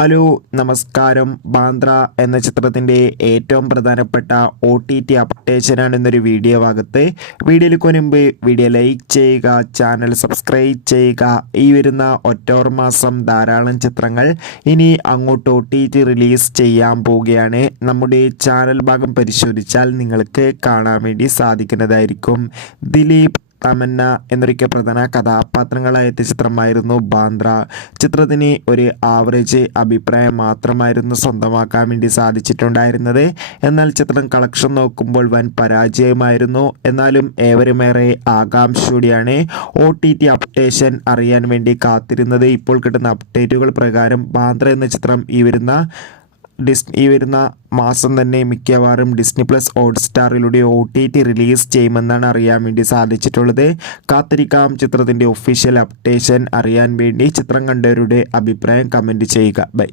Hello നമസ്കാരം. ബാന്ദ്ര എന്ന ചിത്രത്തിൻ്റെ ഏറ്റവും പ്രധാനപ്പെട്ട OTT അപ്ഡേഷനാണ് ഇന്നൊരു വീഡിയോ ഭാഗത്ത്. വീഡിയോയിലേക്ക് മുൻപ് വീഡിയോ ലൈക്ക് ചെയ്യുക, ചാനൽ സബ്സ്ക്രൈബ് ചെയ്യുക. ഈ വരുന്ന ഒക്ടോബർ മാസം ധാരാളം ചിത്രങ്ങൾ ഇനി അങ്ങോട്ട് OTT റിലീസ് ചെയ്യാൻ പോവുകയാണ്. നമ്മുടെ ചാനൽ ഭാഗം പരിശോധിച്ചാൽ നിങ്ങൾക്ക് കാണാൻ വേണ്ടി സാധിക്കുന്നതായിരിക്കും. ദിലീപ്, തമന്ന എന്നൊക്കെ പ്രധാന കഥാപാത്രങ്ങളായ ചിത്രമായിരുന്നു ബാന്ദ്ര. ചിത്രത്തിന് ഒരു ആവറേജ് അഭിപ്രായം മാത്രമായിരുന്നു സ്വന്തമാക്കാൻ വേണ്ടി സാധിച്ചിട്ടുണ്ടായിരുന്നത്. എന്നാൽ ചിത്രം കളക്ഷൻ നോക്കുമ്പോൾ വൻ പരാജയമായിരുന്നു. എന്നാലും ഏവരുമേറെ ആകാംക്ഷയോടെയാണ് OTT അപ്ഡേഷൻ അറിയാൻ വേണ്ടി കാത്തിരുന്നത്. ഇപ്പോൾ കിട്ടുന്ന അപ്ഡേറ്റുകൾ പ്രകാരം ബാന്ദ്ര എന്ന ചിത്രം ഈ വരുന്ന മാസം തന്നെ മിക്കവാറും ഡിസ്നി പ്ലസ് ഹോട്ട്സ്റ്റാറിലൂടെ OTT റിലീസ് ചെയ്യുമെന്നാണ് അറിയാൻ വേണ്ടി സാധിച്ചിട്ടുള്ളത്. കാത്തിരിക്കാം ചിത്രത്തിൻ്റെ ഒഫീഷ്യൽ അപ്ഡേഷൻ അറിയാൻ വേണ്ടി. ചിത്രം കണ്ടവരുടെ അഭിപ്രായം കമൻറ്റ് ചെയ്യുക. ബൈ.